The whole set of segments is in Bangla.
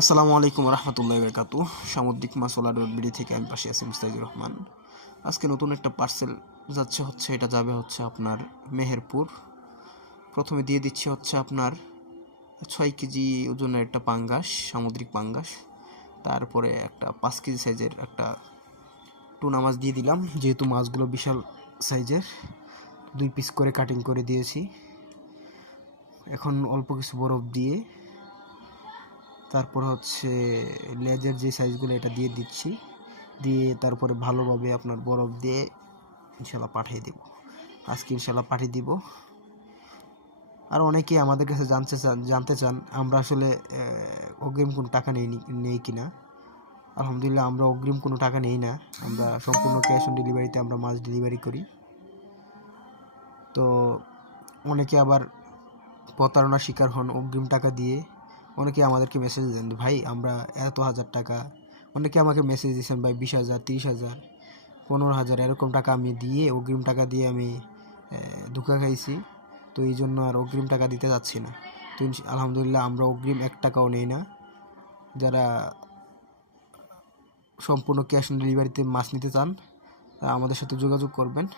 আসসালামু আলাইকুম রহমতুল্লাহি ওয়া বারাকাতুহু। সামুদ্রিক মাছ ওলা ডট বিডি থেকে আমি পাশে আছি মুস্তাফিজুর রহমান। আজকে নতুন একটা পার্সেল যাচ্ছে এটা যাবে আপনার মেহেরপুর। প্রথমে দিয়ে দিচ্ছি আপনার 6 কেজি ওজনের একটা পাঙ্গাস, সামুদ্রিক পাঙ্গাস। তারপরে একটা 5 কেজি সাইজের একটা টুনা মাছ দিয়ে দিলাম, যেহেতু মাছগুলো বিশাল সাইজের। 2 পিস করে কাটিং করে দিয়েছি। এখন অল্প কিছু বরফ দিয়ে তারপর লেজের যে সাইজগুলো এটা দিয়ে দিচ্ছি, দিয়ে তারপরে ভালোভাবে আপনার বরফ দিয়ে ইনশাল্লাহ পাঠিয়ে দেব। আজকে ইনশাল্লাহ পাঠিয়ে দিব। আর অনেকেই আমাদের কাছে জানতে চান আমরা আসলে অগ্রিম কোনো টাকা নেই কিনা। আলহামদুলিল্লাহ, আমরা অগ্রিম কোনো টাকা নেই না। আমরা সম্পূর্ণ ক্যাশ অন ডেলিভারিতে আমরা মাছ ডেলিভারি করি। তো অনেকে আবার প্রতারণার শিকার হন অগ্রিম টাকা দিয়ে। অনেকে আমাদেরকে মেসেজ দেন, ভাই আমরা এত হাজার টাকা, অনেকে আমাকে মেসেজ দিয়েছেন ভাই 20,000, 30,000, 15,000 এরকম টাকা আমি দিয়ে অগ্রিম টাকা দিয়ে আমি ধোঁকা খাইছি। তো এই জন্য আর অগ্রিম টাকা দিতে যাচ্ছি না। তো আলহামদুলিল্লাহ, আমরা অগ্রিম 1 টাকাও নেই না। যারা সম্পূর্ণ ক্যাশ অন ডেলিভারিতে মাছ নিতে চান আমাদের সাথে যোগাযোগ করবেন।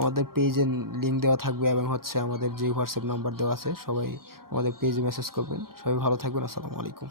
আমাদের পেজে লিঙ্ক দেওয়া থাকবে এবং আমাদের যে হোয়াটসঅ্যাপ নাম্বার দেওয়া আছে, সবাই আমাদের পেজে মেসেজ করবেন। সবাই ভালো থাকবেন। আসসালামু আলাইকুম।